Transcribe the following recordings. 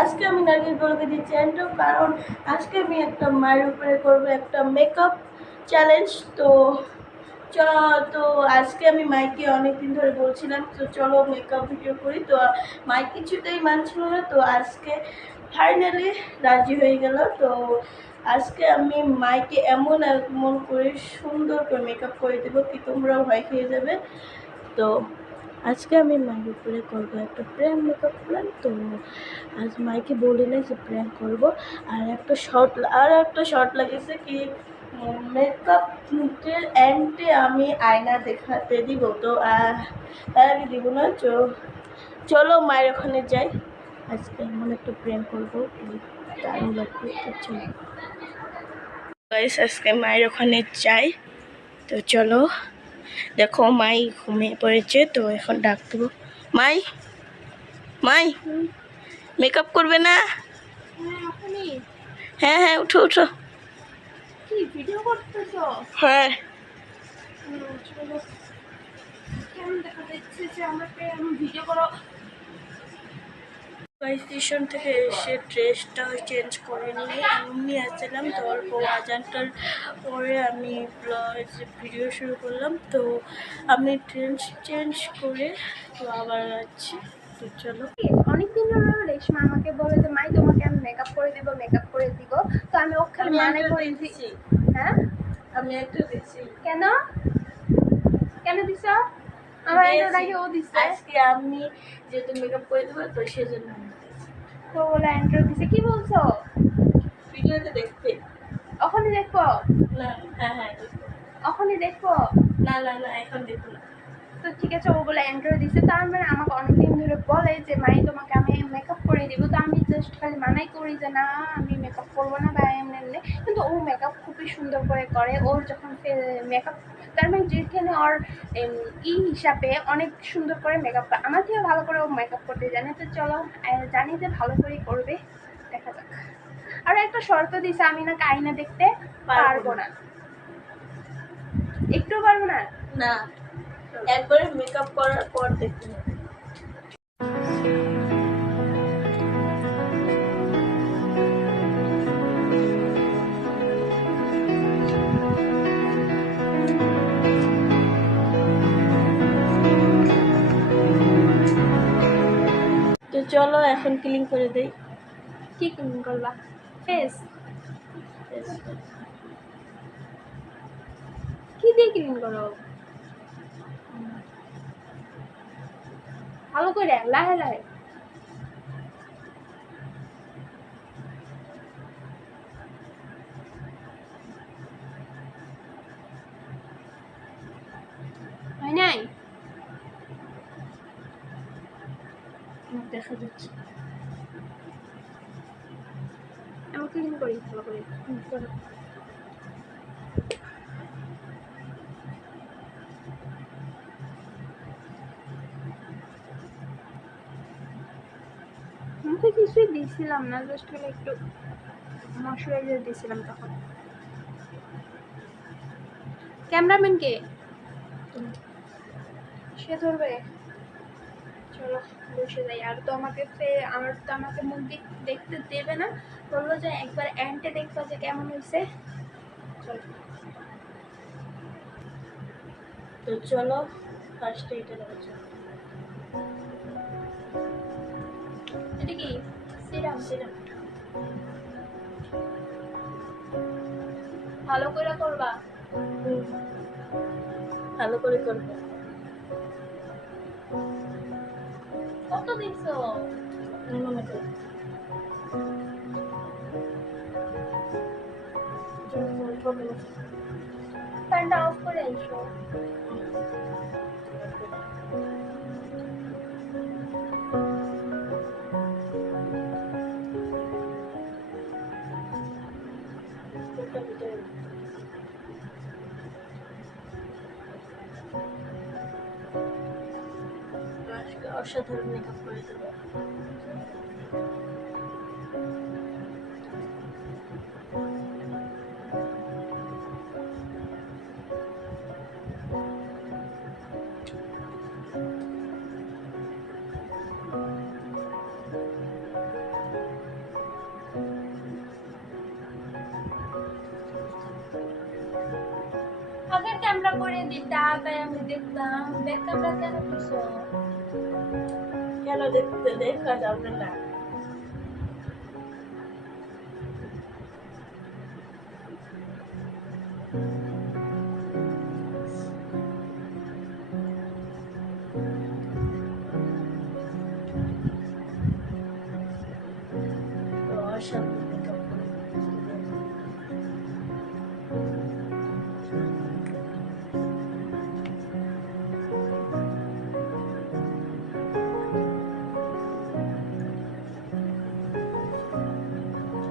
আজকে আমি নার্গিস বলকে দিচ্ছি এন্ট্রো, কারণ আজকে আমি একটা মায়ের উপরে করবো একটা মেকআপ চ্যালেঞ্জ। তো আজকে আমি মাইকে অনেকদিন ধরে বলছিলাম তো চলো মেকআপ ভিডিও করি, তো মাইক কিছুতেই মানছিল না। তো আজকে ফাইনালি রাজি হয়ে গেল। তো আজকে আমি মাইকে এমন করে সুন্দর করে মেকআপ করে দেবো কি তোমরাও ভয় খেয়ে যাবে। তো আজকে আমি মায়ের উপরে করবো একটা প্র্যাঙ্ক মেকআপ প্ল্যান। তো আজ মাইকে বলি না যে প্র্যাঙ্ক করবো। আর একটা শর্ট লাগেছে কি মেকআপের এন্ডে আমি আয়না দেখাতে দিব। তো তার আগে দিব না। চলো মায়ের ওখানে যাই, আজকে এমন একটা প্র্যাঙ্ক করবো দারুণ লাগবে। তো চলো গাইস আজকে মায়ের ওখানে যাই। তো চলো, দেখো মাই ঘুমিয়ে পড়েছে, তো এখন ডাক দেবো। মাই মাই মেকআপ করবে না? হ্যাঁ হ্যাঁ উঠো উঠো। কি ভিডিও করতেছো? হ্যাঁ কেমন দেখা যাচ্ছে যে আমাকে ভিডিও করো? স্টেশন থেকে এসে ড্রেসটা চেঞ্জ করে নিয়ে এমনি আসছিলাম। তো অল্প আজানটার পরে আমি ভিডিও শুরু করলাম। তো আমি ড্রেস চেঞ্জ করে তো আবার যাচ্ছি। তো চলো। অনেকদিন ধরে রেশমা আমাকে বলে যে মাই তোমাকে আমি মেকআপ করে দিব তো আমি ওখানে মানে করেছি। হ্যাঁ আমি একটা দিচ্ছি। কেন কেন দিছ? আমার এন্ড্রয়েড ও দিছে। আজকে আমি যেহেতু মেকআপ করে দেবো তো সেজন্য তো বলে এন্ড্রয়েড দিছে। কি বলছো? ভিডিওতে দেখতে। ওখানে দেখবো? না হ্যাঁ হ্যাঁ ওখানে দেখবো? না না না এখন দেখো না। তো ঠিক আছে, ও বলে এন্ড্রয়েড দিছে। তার মানে আমাকে অনেকদিন ধরে বলে যে মাই তোমাকে আমি মেকআপ করে দিব। তো আমি জাস্ট খালি মানাই করি যে না আমি মেকআপ করবো না বা এমনি। কিন্তু ও মেকআপ খুবই সুন্দর করে ওর যখন মেকআপ, তার মানে যেখানে ওর হিসাবে অনেক সুন্দর করে মেকআপ, আমার থেকে ভালো করে ও মেকআপ করতে জানে। তো চলো, জানি যে ভালো করেই করবে, দেখা যাক। আর একটা শর্ত দিছে, আমি না আয়না দেখতে পারবো না। একটু পারবো না? না, একবারে মেকআপ করার পর দেখতে হবে। তো চলো এখন ক্লিন করে দেই। কি ক্লিন করবা? ফেস? কি দিয়ে ক্লিন করো? ভালো করে লাহে লাহে। হয় নাই? দেখা যাচ্ছে। আমি ক্লিন করি ভালো করে। করো। মুখে কিছুই দিয়েছিলাম না, জাস্ট খালি একটু ময়শ্চারাইজার দিয়েছিলাম তখন। ক্যামেরাম্যান কে? সে ধরবে। চলো বসে যাই। আর তো আমাকে আমাকে মুখ দেখতে দেবে না, বললো যে একবার এন্টে দেখবো যে কেমন হয়েছে। চলো তো চলো ফার্স্টে এটা লাগাচ্ছি। এটা কি সিরাম? সিরাম ভালো করে করবা। ভালো করে করবো। কত দিছো? মনে করো ফ্যানটা অফ করে আইসো। অসাধারণ মেকআপ করে দেবো। ক্যামেরা করে দিতা, তাই আমি দেখতাম। ব্যাক ক্যামেরা কেন করছো? কেন দেখতে দেখা যাবে না? তো অসাধারণ মেকআপ করে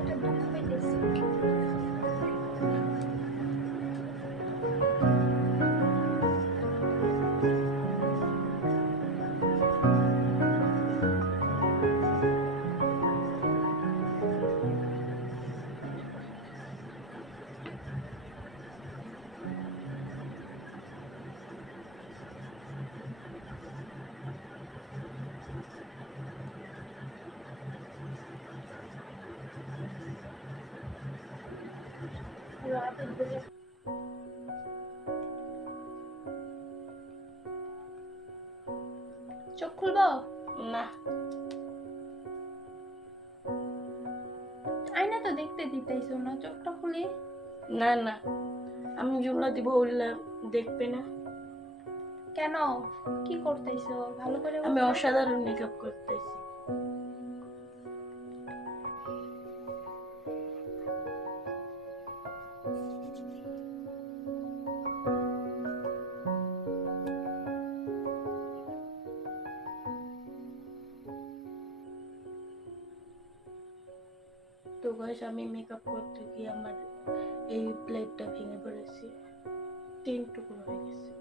এটা দুঃখ পাইতেছি। রাতে ঘুরে চোখ খুলবো? না। আয়না তো দেখতে দিতেইছো না, চোখটা খুলি। না না, আমি জুমলা দিব ওগুলা দেখবে না। কেন? কি করতেইছো? ভালো করে আমি বলো। অসাধারণ মেকআপ করতেছি। তো গাইস, আমি মেকআপ করতে গিয়ে আমার এই প্লেটটা ভেঙে পড়েছি, 3 টুকরো হয়ে গেছে।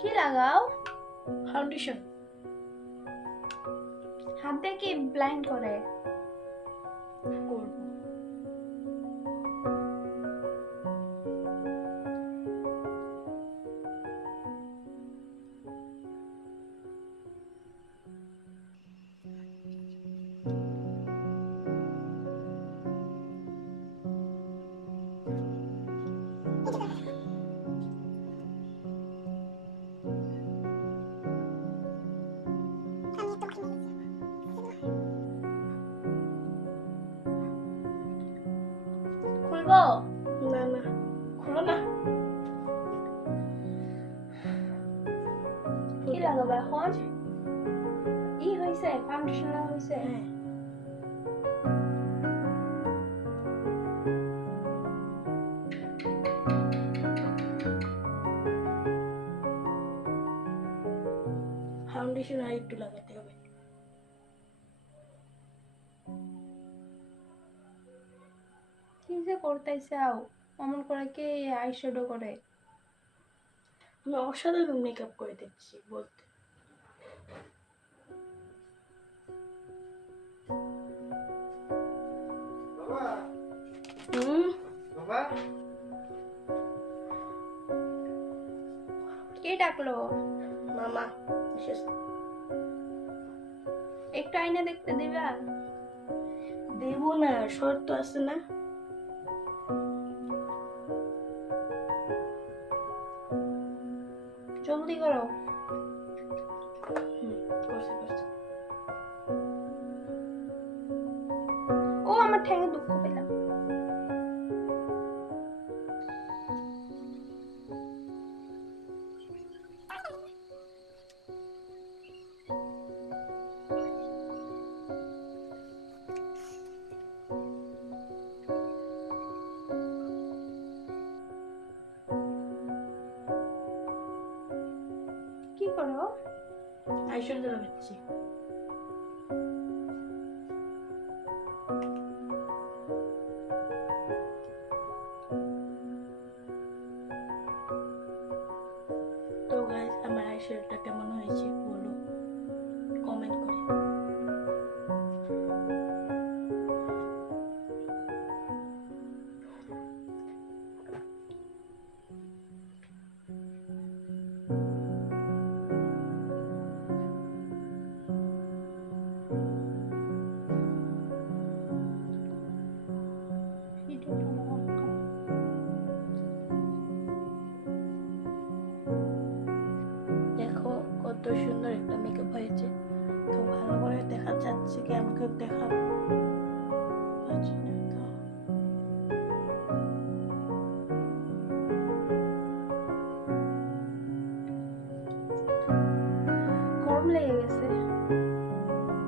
কি লাগাও? ফাউন্ডেশন। হাত দিয়ে কি ব্লাইন্ড করে? করব। খুলবো? না না, খুলো না। কি লাগাবো এখন? ই হইছে, ফাউন্ডেশন লাগা হইছে। হ্যাঁ। ফাউন্ডেশন আর একটু লাগাতে হবে। কি যে করতেছাও? অমন করে কে আইশ্যাডো করে? আমি অসাধারণ মেকআপ করে দিচ্ছি বলতে। হুম। কে ডাকলো? মামা এসেছে। একটু আয়না দেখতে দিবা? দেব না, শর্ত আছে না। জলদি করো। করছি করছি। ও আমার ঠ্যাঙে দুঃখ পেলাম। কি করো? আইশ্যাডো লাগাচ্ছি। তো গাইস, আমার আইশ্যাডোটা কেমন হয়েছে বলো কমেন্ট করে। দেখা পাচ্ছি না তো। গরম লেগে গেছে।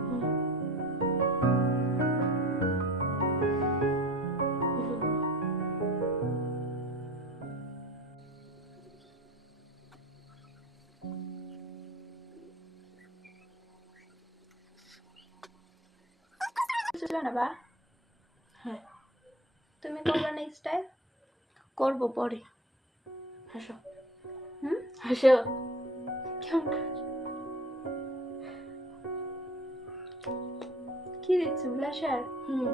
হুম। ছিল না বা, হ্যাঁ তুমি করবে না স্টাইল? করবো পরে। হাসো হুম, হাসো। কেমন কি দিচ্ছ ব্লাশার? হুম।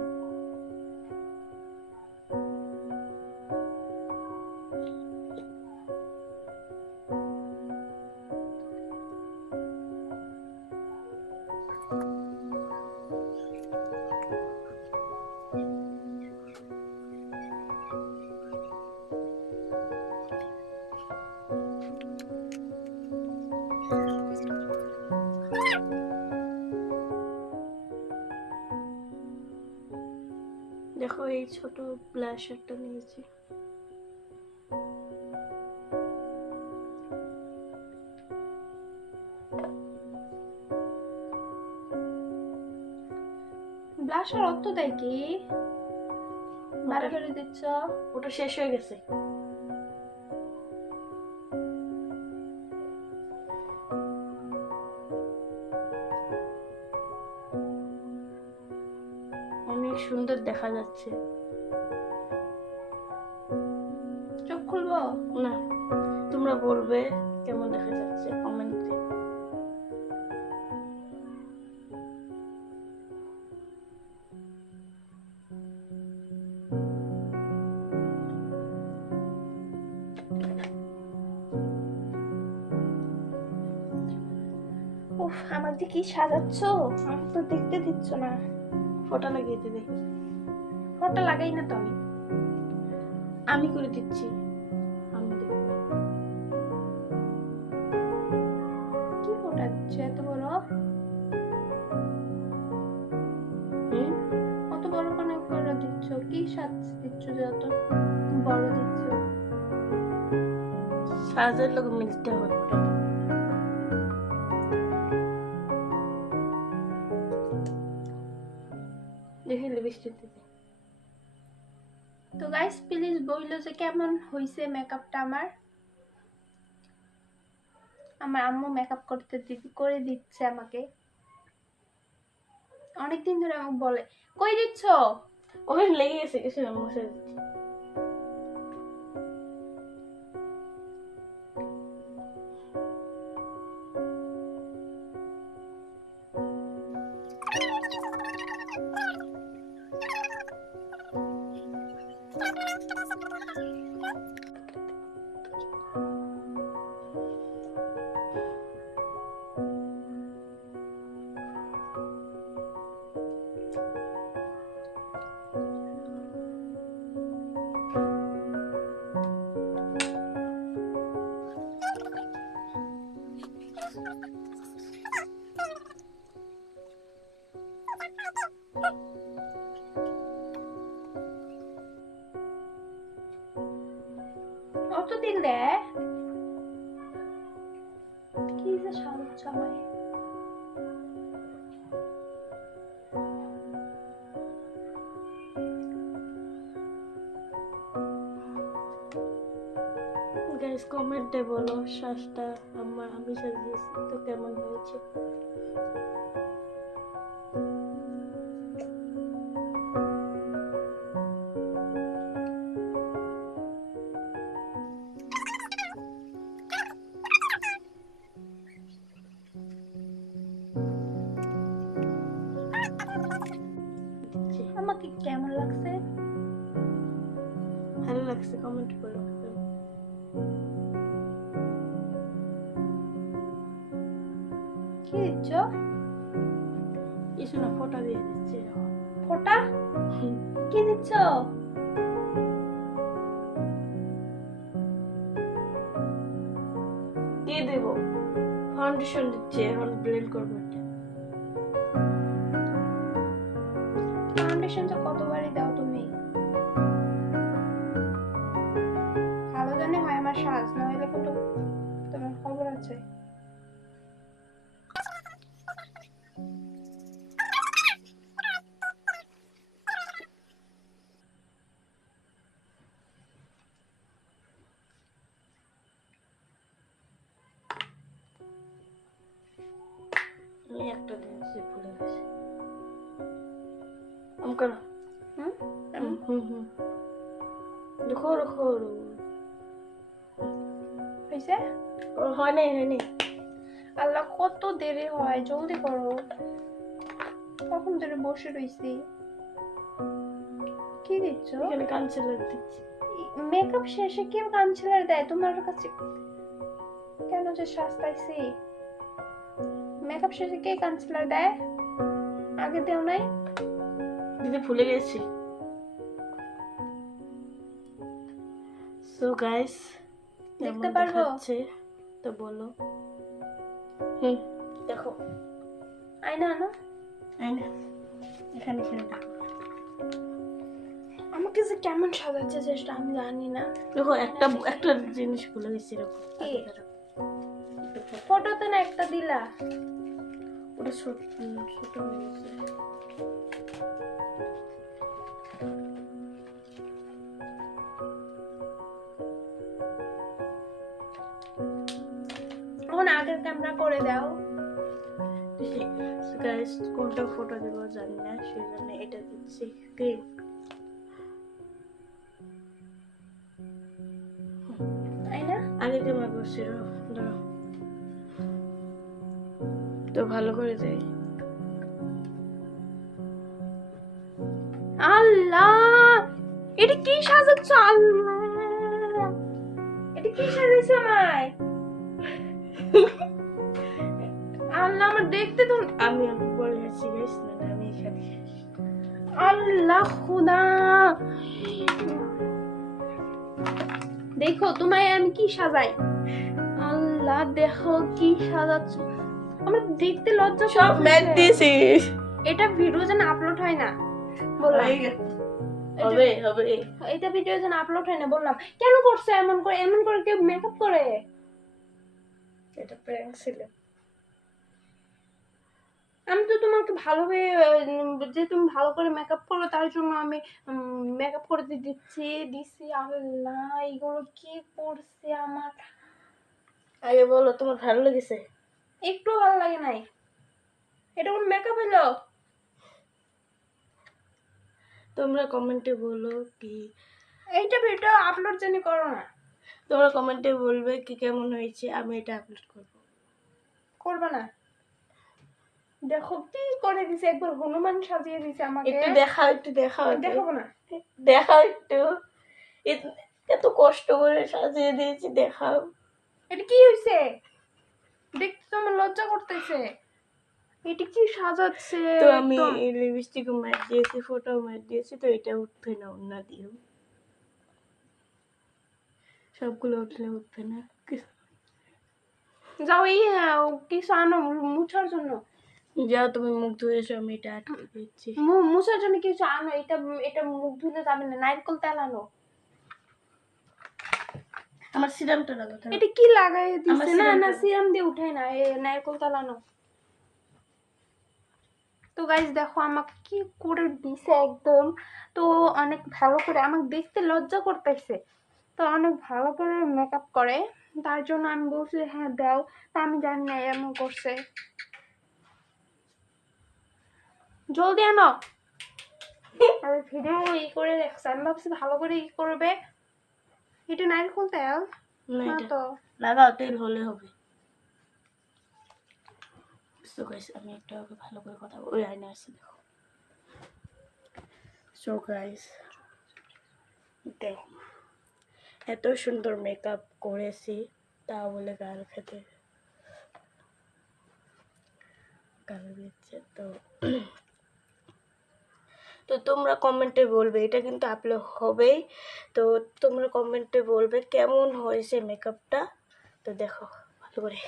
দেখো এই ছোট ব্লাশারটা নিয়েছি। ব্লাশার অর্থ দেয় কি? বারবার দিচ্ছ। ওটা শেষ হয়ে গেছে। অনেক সুন্দর দেখা যাচ্ছে। চোখ খুলবো? না, তোমরা বলবে কেমন দেখা যাচ্ছে কমেন্টে। উফ, আমার দিয়ে কি সাজাচ্ছ? আমি তো দেখতে দিচ্ছ না। ফোঁটা লাগিয়ে দিবে। ফোঁটা লাগাই না তো আমি। আমি করে দিচ্ছি। আমি দেখবো। কি ফোঁটা দিচ্ছ এত বড়? হুম? অত বড় করে দিচ্ছ? কি সাজ দিচ্ছ যে অত বড় দিচ্ছ? সাজের লোক মিলতে হবে। দেখি লিপস্টিক দিতে। তো গাইস প্লিজ বইলো যে কেমন হইছে মেকআপটা আমার। আমার আম্মু মেকআপ করে দিচ্ছে আমাকে। অনেকদিন ধরে আমাকে বলে কই দিচ্ছ? ওখানে লেগে গেছে কিছু না, মুছে দিচ্ছি। অত দিলে কি যে সাজাচ্ছ আমায়। গাইস কমেন্টে বলো শ্বাসটা আমি সাজিয়েছি তো কেমন হয়েছে। আমাকে কেমন লাগছে? ভালো লাগছে, কমেন্ট করো। কি দিচ্ছ? কিছু না, ফোঁটা দিয়ে দিচ্ছি। ফোঁটা? কি দিচ্ছ? দিয়ে দেবো। ফাউন্ডেশন দিচ্ছি, এখন ব্লেন্ড করবো এটা। ফাউন্ডেশন তো কতবারই দাও তুমি, ভালো জানে হয় আমার সাজ, না হলে কিন্তু তোমার খবর আছে। আমি একটা দিয়েছি ভুলে গেছি। আমকা হুম রুখো রুখো হয়েছে? হয় নাই হয় নাই। আল্লাহ কত দেরি হয়, জলদি করো, কখন ধরে বসে রইছি। কি দিচ্ছ? এখানে কানসিলার দিচ্ছি। মেকআপ শেষে কেউ কনসিলার দেয় তোমার কাছে? কেন যে সাজতাইছি, মেকআপ শেষে কে কনসিলার দেয়? আগে দেও নাই? দিদি ভুলে গেছি। সো গাইস দেখতে পারবো? তো বলো। দেখো আয়না আনো। আয়না এখানে এখানে দেখো। আমাকে যে কেমন সাজাচ্ছে চেষ্টা আমি জানি না। দেখো একটা একটা জিনিস ভুলে গেছি। দেখো কি? ফটোতে না একটা দিলা, ওটা ছোট ছোট হয়ে গেছে। এখন আগের ক্যামেরা করে দাও। গাইস কোনটা ফটো দেবো জানি না, সেই জন্য এটা দিচ্ছি। ক্রিম আয়না আগে কেমন করছিল ধরো তো ভালো করে দেয়। আল্লাহ, এটা কি সাজাচ্ছ? আল্লাহ, এটা কি সাজাইছ আমায়? আল্লাহ, আমার দেখতে তো আমি অল্প পরে গেছি গাইস, না আমি এখানে। আল্লাহ খুদা, দেখো তোমায় আমি কি সাজাই। আল্লাহ দেখো কি সাজাচ্ছ, আমার দেখতে লজ্জা সব ম্যাট দিয়েছিস। এটা ভিডিও যেন আপলোড হয় না বললাম, হবে হবে। এটা ভিডিও যেন আপলোড হয় না বললাম। কেন করছে এমন করে? এমন করে কেউ মেকআপ করে? এটা প্র্যাঙ্ক ছিল। আমি তো তোমাকে ভালোভাবে যে তুমি ভালো করে মেকআপ করো তার জন্য আমি মেকআপ করে দিচ্ছি। আল্লাহ, এগুলো কি করছে আমার? আগে বলো তোমার ভালো লেগেছে? একটু ভালো লাগে নাই। এটা কোন মেকআপ হলো? তোমরা কমেন্টে বলো কি, এইটা ভিডিও আপলোড জানি করো না। তোমরা কমেন্টে বলবে কি কেমন হয়েছে, আমি এটা আপলোড করব। করবে না? দেখো কি করে দিছে, একবার হনুমান সাজিয়ে দিছে আমাকে। একটু দেখাও একটু দেখাও। দেখাবো না? দেখাও একটু, এত কষ্ট করে সাজিয়ে দিয়েছি, দেখাও। এটা কি হইছে? দেখতে তো আমার লজ্জা করতেছে। এটা কি সাজাচ্ছে? তো আমি লিপস্টিক ম্যাট দিয়েছি, ফটো ম্যাট দিয়েছি, তো এটা উঠবে না, অন্য দিও। সবগুলো উঠলে উঠবে না। যাও এই কিছু আনো মুছার জন্য। যাও তুমি মুখ ধুয়ে এসো, আমি এটা আটকে দিচ্ছি। মুছার জন্য কিছু আনো। এটা এটা মুখ ধুলে যাবে না, নারকেল তেল আনো। আমার সিরামটা লাগাতে হবে। এটা কি লাগাই দিছে? না সিরাম না, দাও। সিরাম দিয়ে উঠাই না, এই নারকেল তেল আনো। তো গাইস দেখো আমাকে কি করে দিছে একদম। তো অনেক ভালো করে, আমাকে দেখতে লজ্জা করতেছে, তো অনেক ভালো করে মেকআপ করে, তার জন্য আমি বলছি হ্যাঁ দাও। তা আমি জানি না এমন করছে। জলদি আনো। আর ভিডিও করে রাখছে, আমি ভাবছি ভালো করে করবে। এটা নারকেল তেল না, না এটা তো। লাগাও, তেল হলে হবে। সো গাইস আমি একটা ভালো করে কথা ওই আয়না আছে দেখো। সো গাইস দেখো, এত সুন্দর মেকআপ করেছি, তা বলে গাল দিচ্ছে। তো তো তোমরা কমেন্টে বলবে, এটা কিন্তু আপলোড হবেই। তো তোমরা কমেন্টে বলবে কেমন হয়েছে মেকআপটা। তো দেখো ভালো করে,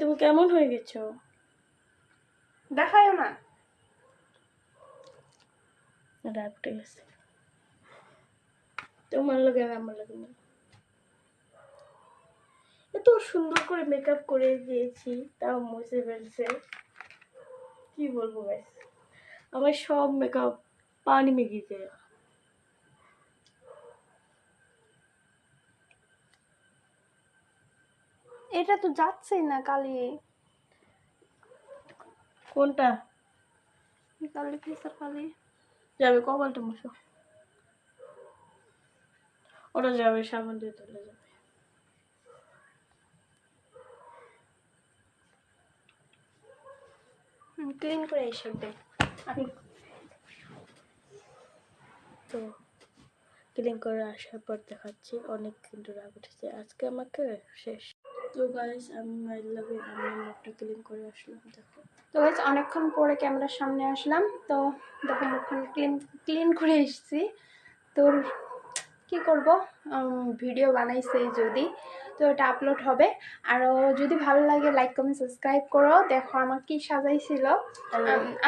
তুমি কেমন হয়ে গেছো? দেখায়ও না। রাগ উঠে গেছে, তোমার লাগে না আমার লাগে না। এত সুন্দর করে মেকআপ করে দিয়েছি, তাও মুছে ফেলছে। কি বলবো গাইস, আমার সব মেকআপ পানি মেঘিতে। এটা তো যাচ্ছেই না কালি, কোনটা কালি ফেসের কালি। যাবে? কপালটা মুছো, ওটা যাবে, সাবান দিয়ে তুলে যাবে। ক্লিন করে এসে দে। আমি তো ক্লিন করে আসার পর দেখাচ্ছি, অনেক কিন্তু রাগ উঠেছে আজকে আমাকে শেষ। তো গাইস আমি আমি মুখটা ক্লিন করে আসলাম, দেখো। তো গাইস অনেকক্ষণ পরে ক্যামেরার সামনে আসলাম, তো দেখো মুখখান ক্লিন করে এসেছি। তোর কি করব, ভিডিও বানাইছে যদি, তো এটা আপলোড হবে। আরও যদি ভালো লাগে লাইক কমেন্ট সাবস্ক্রাইব করো। দেখো আমার কি সাজাইছিল,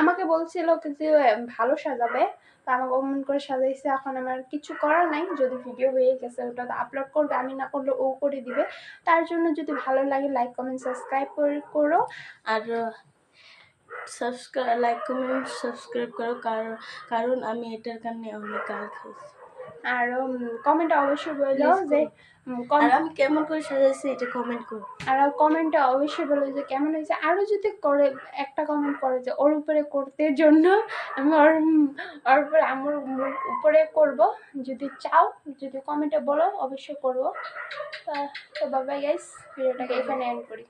আমাকে বলছিল যে ভালো সাজাবে, তো আমাকে অমন করে সাজাইছে। এখন আমার কিছু করার নাই, যদি ভিডিও হয়ে গেছে ওটা তো আপলোড করবে, আমি না করলে ও করে দিবে। তার জন্য যদি ভালো লাগে লাইক কমেন্ট সাবস্ক্রাইব করো। আর সাবস্ক্রাইব, লাইক কমেন্ট সাবস্ক্রাইব করো, কারণ আমি এটার কারণে অনেক গাল খাইছি। আর কমেন্টে অবশ্যই বললো যে আর আমি কেমন করে সাজাইছি এটা কমেন্ট করো। আর কমেন্টে অবশ্যই বলো যে কেমন হয়েছে। আরও যদি করে একটা কমেন্ট করে যে ওর উপরে করতে জন্য, আমি ওর উপরে আমার উপরে করব। যদি চাও, যদি কমেন্টে বলো অবশ্যই করবো। তো বাই গাইস, ভিডিওটাকে এখানে এন্ড করি।